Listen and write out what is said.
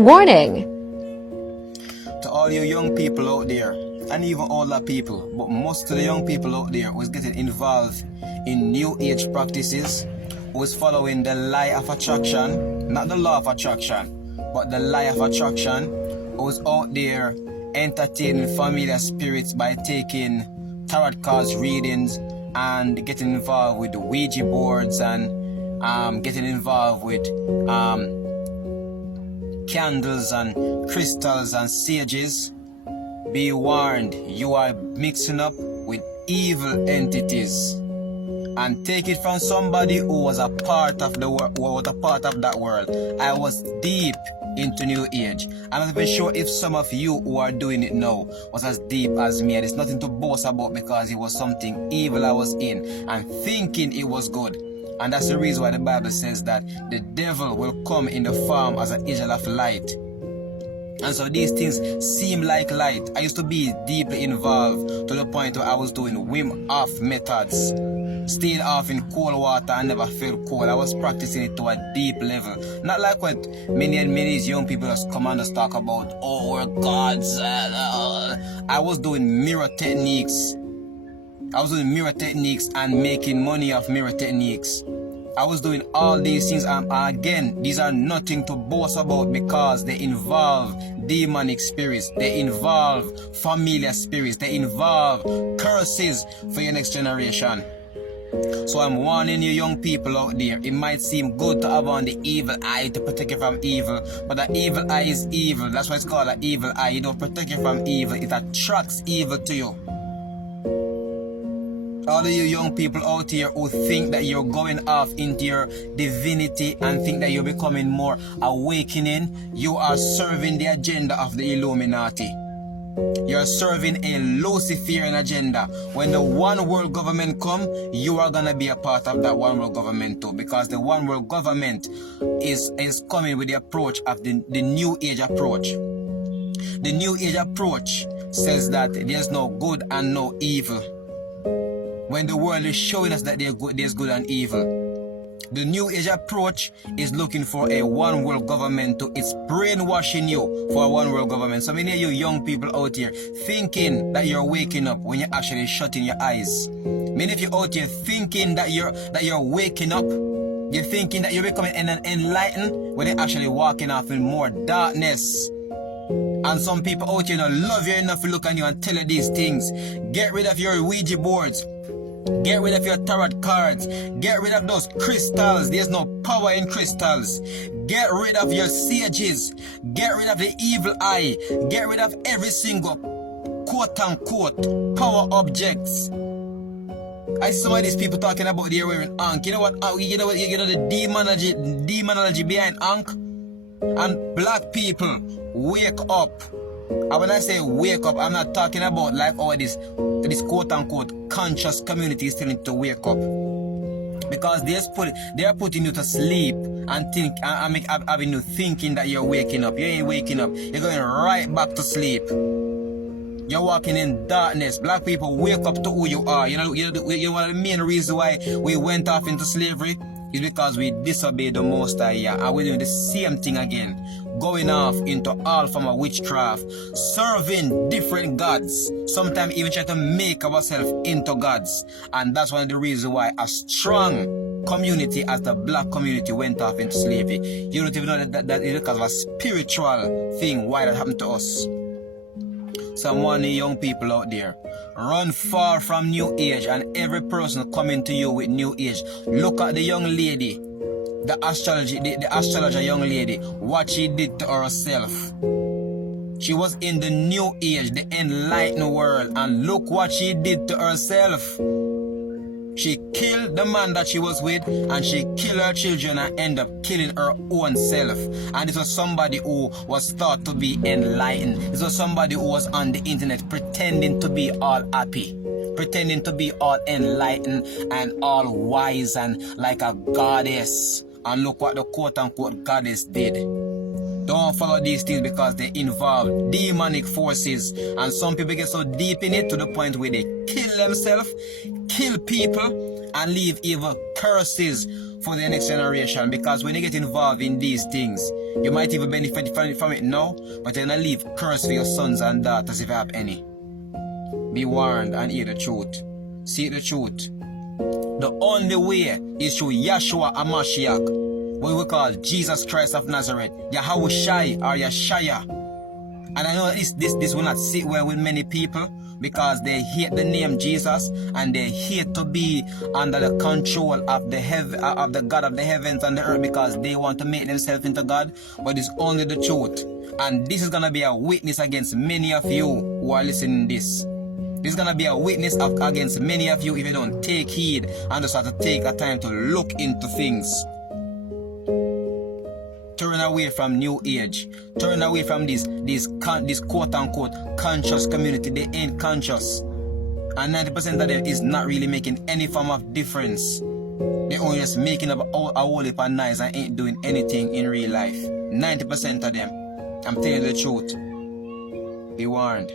Warning. To all you young people out there, and even older people, but most of the young people out there was getting involved in new age practices, was following the lie of attraction, not the law of attraction, but the lie of attraction, was out there entertaining familiar spirits by taking tarot cards readings and getting involved with the Ouija boards and getting involved with candles and crystals and sages. Be warned, you are mixing up with evil entities. And take it from somebody who was a part of the world, who was a part of that world. I was deep into New Age. I'm not even sure if some of you who are doing it now was as deep as me. And it's nothing to boast about because it was something evil I was in and thinking it was good. And that's the reason why the Bible says that the devil will come in the form as an angel of light. And so these things seem like light. I used to be deeply involved to the point where I was doing Wim Hof methods. Stayed off in cold water and never felt cold. I was practicing it to a deep level. Not like what many young people just come and just talk about, oh, we're gods. I was doing mirror techniques. I was doing mirror techniques and making money off mirror techniques. I was doing all these things, and again, these are nothing to boast about because they involve demonic spirits, they involve familiar spirits, they involve curses for your next generation. So I'm warning you young people out there, it might seem good to have on the evil eye to protect you from evil, but the evil eye is evil. That's why it's called an evil eye. It don't protect you from evil, it attracts evil to you. All of you young people out here who think that you're going off into your divinity and think that you're becoming more awakening, you are serving the agenda of the Illuminati. You're serving a Luciferian agenda. When the one world government come, you are going to be a part of that one world government too, because the one world government is coming with the approach of the New Age approach. The New Age approach says that there's no good and no evil. When the world is showing us that there's good and evil. The New Age approach is looking for a one world government it's brainwashing you for a one world government. So many of you young people out here thinking that you're waking up when you're actually shutting your eyes. Many of you out here thinking that you're waking up. You're thinking that you're becoming enlightened when you're actually walking off in more darkness. And some people out here don't love you enough to look at you and tell you these things. Get rid of your Ouija boards. Get rid of your tarot cards. Get rid of those crystals. There's no power in crystals. Get rid of your sages. Get rid of the evil eye. Get rid of every single quote-unquote power objects. I see some of these people talking about they're wearing ankh. You know what? You know the demonology behind ankh? And black people, wake up. And when I say wake up, I'm not talking about like all this quote-unquote conscious community is telling you to wake up. Because they are putting you to sleep and having you thinking that you're waking up. You ain't waking up. You're going right back to sleep. You're walking in darkness. Black people, wake up to who you are. You know one of the main reasons why we went off into slavery is because we disobeyed the Most High, and we're doing the same thing again. Going off into all form of witchcraft, serving different gods, sometimes even trying to make ourselves into gods. And that's one of the reasons why a strong community as the black community went off into slavery. You don't even know that is because of a spiritual thing why that happened to us. So I'm warning young people out there, run far from New Age and every person coming to you with New Age. Look at the young lady, the astrologer young lady, what she did to herself. She was in the New Age, the enlightened world, and look what she did to herself. She killed the man that she was with, and she killed her children and ended up killing her own self. And this was somebody who was thought to be enlightened. This was somebody who was on the internet pretending to be all happy, pretending to be all enlightened and all wise and like a goddess. And look what the quote-unquote goddess did. Don't follow these things because they involve demonic forces. And some people get so deep in it to the point where they kill themselves, kill people, and leave evil curses for the next generation, because when you get involved in these things, you might even benefit from it now, but you're gonna leave curse for your sons and daughters if you have any. Be warned and hear the truth. See the truth. The only way is through Yeshua HaMashiach, what we call Jesus Christ of Nazareth, Yahushai or Yeshaya. And I know this will not sit well with many people, because they hate the name Jesus and they hate to be under the control of the God of the heavens and the earth, because they want to make themselves into God. But it's only the truth. And this is going to be a witness against many of you who are listening to this. This is going to be a witness against many of you if you don't take heed and just have to take a time to look into things. Turn away from New Age. Turn away from this quote-unquote conscious community. They ain't conscious. And 90% of them is not really making any form of difference. They're only just making up a whole heap of noise and ain't doing anything in real life. 90% of them. I'm telling you the truth. Be warned.